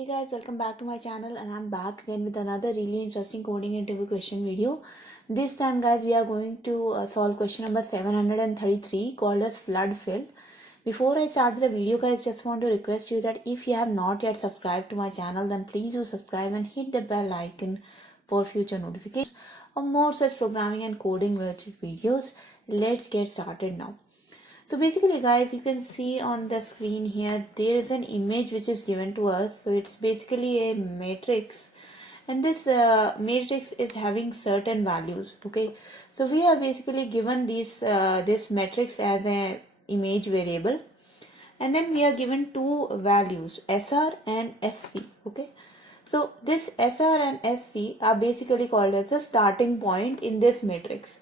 Hey guys, welcome back to my channel and I'm back again with another really interesting coding interview question video. This time guys we are going to solve question number 733 called as flood fill. Before I start with the video guys, just want to request you that if you have not yet subscribed to my channel then please do subscribe and hit the bell icon for future notifications of more such programming and coding related videos. Let's get started now. So basically guys, you can see on the screen here there is an image which is given to us. So it's basically a matrix and this matrix is having certain values. Okay, so we are basically given this matrix as a image variable and then we are given two values, SR and SC. Okay, so this SR and SC are basically called as a starting point in this matrix.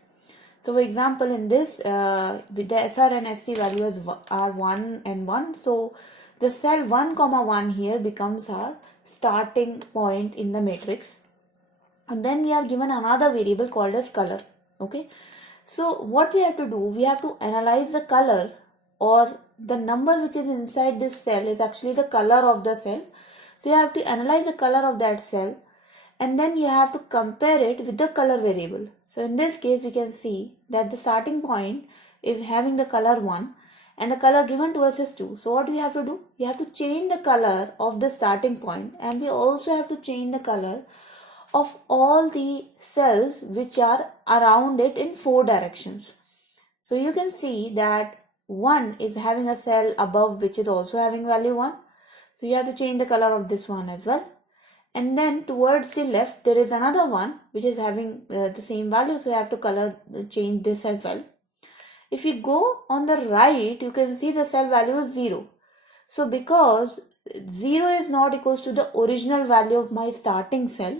So for example, in this, with the SR and SC values are 1 and 1. So the cell 1 comma 1 here becomes our starting point in the matrix. And then we are given another variable called as color. Okay. So what we have to do, we have to analyze the color, or the number which is inside this cell is actually the color of the cell. So you have to analyze the color of that cell and then you have to compare it with the color variable. So in this case we can see that the starting point is having the color 1 and the color given to us is 2. So what we have to do? We have to change the color of the starting point and we also have to change the color of all the cells which are around it in 4 directions. So you can see that 1 is having a cell above which is also having value 1. So you have to change the color of this one as well. And then towards the left there is another one which is having the same value, so you have to change this as well. If you go on the right, you can see the cell value is 0. So because 0 is not equals to the original value of my starting cell,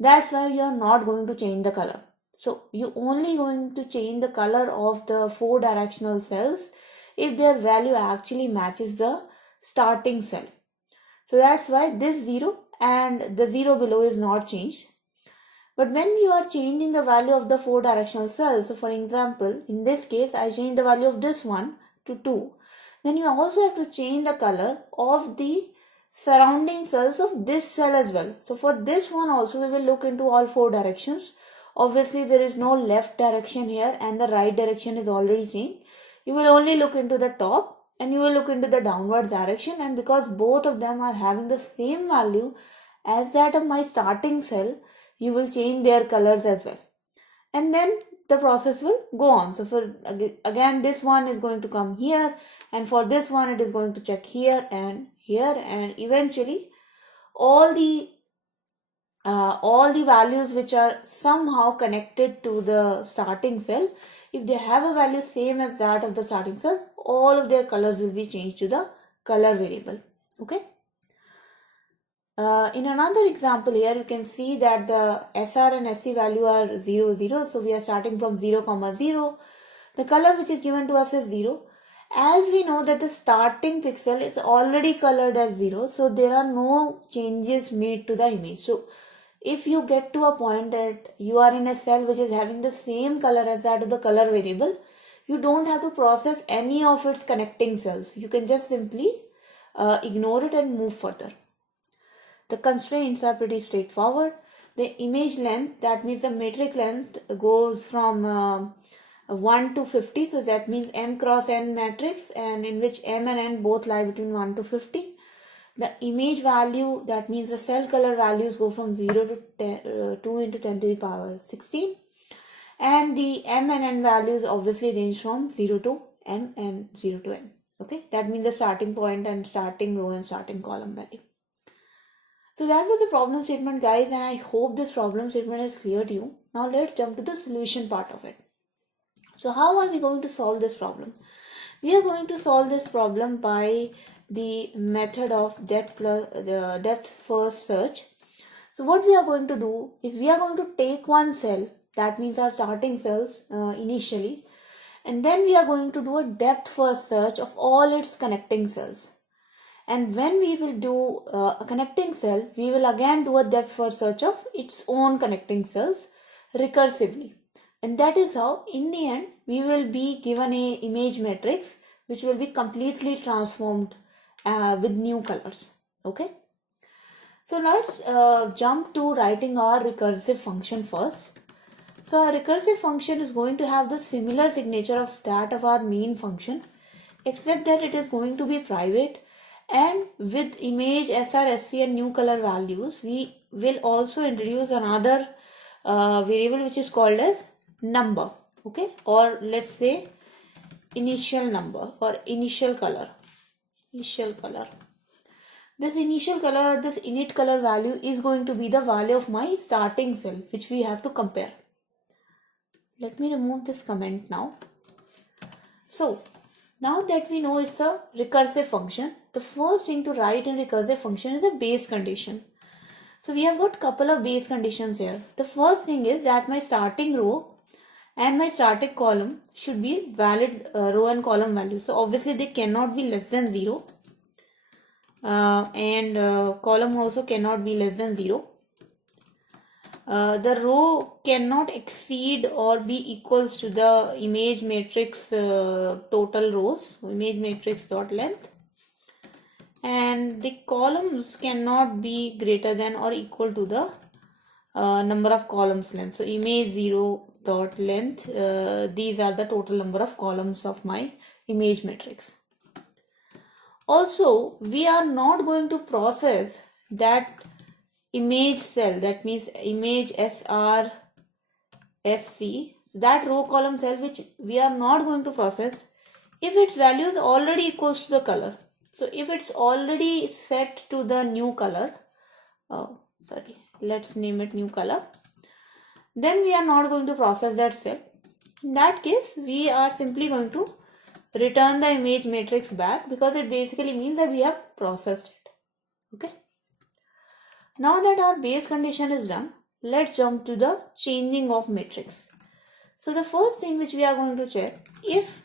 that's why you are not going to change the color. So you only going to change the color of the 4 directional cells if their value actually matches the starting cell. So that's why this 0 and the 0 below is not changed. But when you are changing the value of the 4 directional cells, so for example, in this case, I change the value of this one to 2, then you also have to change the color of the surrounding cells of this cell as well. So for this one also, we will look into all 4 directions. Obviously, there is no left direction here and the right direction is already changed. You will only look into the top and you will look into the downward direction, and because both of them are having the same value as that of my starting cell, you will change their colors as well. And then the process will go on. So for again this one is going to come here, and for this one it is going to check here, and eventually all the values which are somehow connected to the starting cell, if they have a value same as that of the starting cell, all of their colors will be changed to the color variable. Okay. In another example here, you can see that the SR and SC value are 0, 0. So we are starting from 0, 0. The color which is given to us is 0. As we know that the starting pixel is already colored as 0, so there are no changes made to the image. So if you get to a point that you are in a cell which is having the same color as that of the color variable, you don't have to process any of its connecting cells. You can just simply ignore it and move further. The constraints are pretty straightforward. The image length, that means the matrix length, goes from 1 to 50. So that means m cross n matrix, and in which m and n both lie between 1 to 50. The image value, that means the cell color values, go from 0 to 2 into 10 to the power 16. And the m and n values obviously range from 0 to m and 0 to n. Okay, that means the starting point and starting row and starting column value. So that was the problem statement guys, and I hope this problem statement is clear to you. Now let's jump to the solution part of it. So how are we going to solve this problem? We are going to solve this problem by the method of depth first search. So what we are going to do is we are going to take one cell, that means our starting cells initially, and then we are going to do a depth first search of all its connecting cells. And when we will do a connecting cell, we will again do a depth first search of its own connecting cells recursively. And that is how in the end we will be given a image matrix which will be completely transformed with new colors. Okay. So let's jump to writing our recursive function first. So our recursive function is going to have the similar signature of that of our main function, except that it is going to be private, and with image sr, sc and new color values, we will also introduce another variable which is called as number, okay, or let's say initial number or initial color. This initial color or this init color value is going to be the value of my starting cell, which we have to compare. Let me remove this comment now. So now that we know it's a recursive function, the first thing to write in recursive function is a base condition. So we have got couple of base conditions here. The first thing is that my starting row and my starting column should be valid row and column values. So obviously they cannot be less than 0. Column also cannot be less than 0. The row cannot exceed or be equals to the image matrix total rows, image matrix dot length, and the columns cannot be greater than or equal to the number of columns length. So image 0 dot length, these are the total number of columns of my image matrix. Also, we are not going to process that image cell, that means image sr, sc, so that row column cell which we are not going to process if its value is already equals to the color. So if it's already set to the new color, let's name it new color, then we are not going to process that cell. In that case, we are simply going to return the image matrix back, because it basically means that we have processed it. Okay. Now that our base condition is done, let's jump to the changing of matrix. So the first thing which we are going to check, if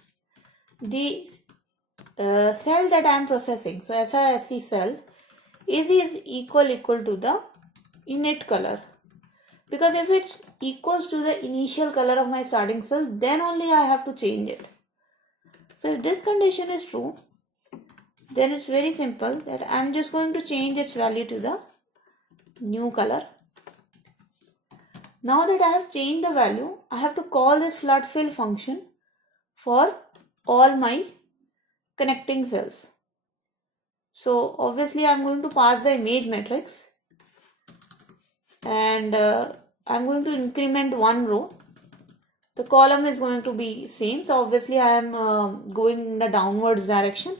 the cell that I am processing, so SRSC cell, is equal to the init color. Because if it's equals to the initial color of my starting cell, then only I have to change it. So if this condition is true, then it's very simple that I'm just going to change its value to the new color. Now that I have changed the value, I have to call this flood fill function for all my connecting cells. So obviously I'm going to pass the image matrix, and I'm going to increment one row. The column is going to be same, so obviously I am going in the downwards direction.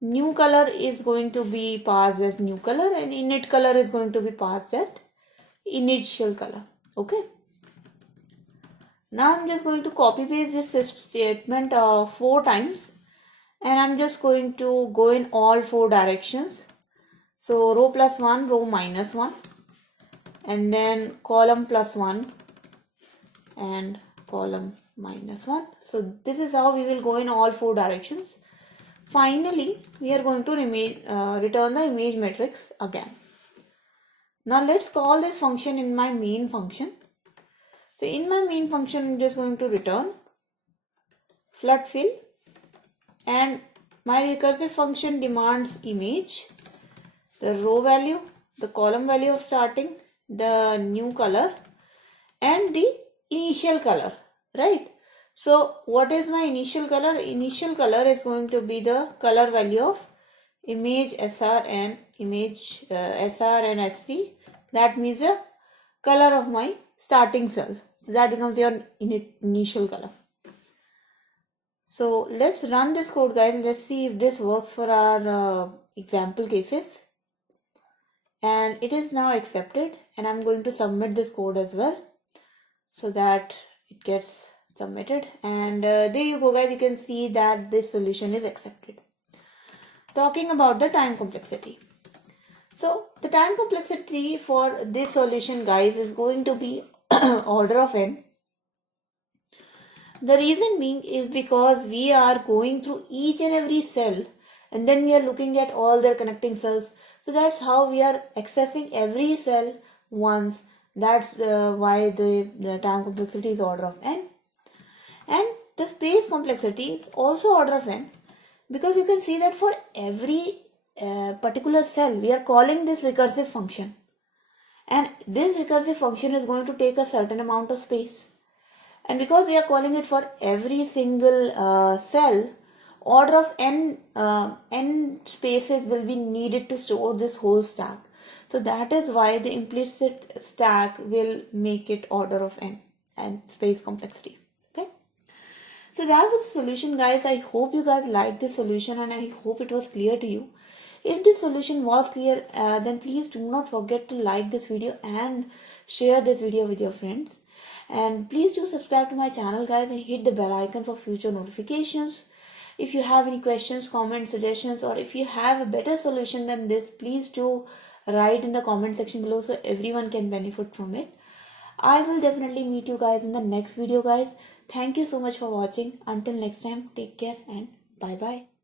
New color is going to be passed as new color, and init color is going to be passed as initial color. Okay. Now I'm just going to copy paste this statement 4 times, and I'm just going to go in all 4 directions. So row plus 1, row minus 1, and then column plus 1 and column minus 1. So this is how we will go in all 4 directions. Finally, we are going to return the image matrix again. Now let's call this function in my main function. So in my main function, I'm just going to return flood fill, and my recursive function demands image, the row value, the column value of starting, the new color, and the initial color, right? So what is my initial color? Initial color is going to be the color value of image SR and image SR and SC. That means the color of my starting cell. So that becomes your initial color. So let's run this code, guys. Let's see if this works for our example cases. And it is now accepted, and I'm going to submit this code as well, so that it gets submitted. And there you go, guys. You can see that this solution is accepted. Talking about the time complexity. So the time complexity for this solution, guys, is going to be order of n. The reason being is because we are going through each and every cell, and then we are looking at all their connecting cells. So that's how we are accessing every cell once. That's why the time complexity is order of n. And the space complexity is also order of n, because you can see that for every particular cell, we are calling this recursive function, and this recursive function is going to take a certain amount of space. And because we are calling it for every single cell, order of n spaces will be needed to store this whole stack. So that is why the implicit stack will make it order of n and space complexity. Okay. So that was the solution, guys. I hope you guys liked this solution and I hope it was clear to you. If this solution was clear, then please do not forget to like this video and share this video with your friends. And please do subscribe to my channel, guys, and hit the bell icon for future notifications. If you have any questions, comments, suggestions, or if you have a better solution than this, please do write in the comment section below so everyone can benefit from it. I will definitely meet you guys in the next video, guys. Thank you so much for watching. Until next time, take care and bye bye.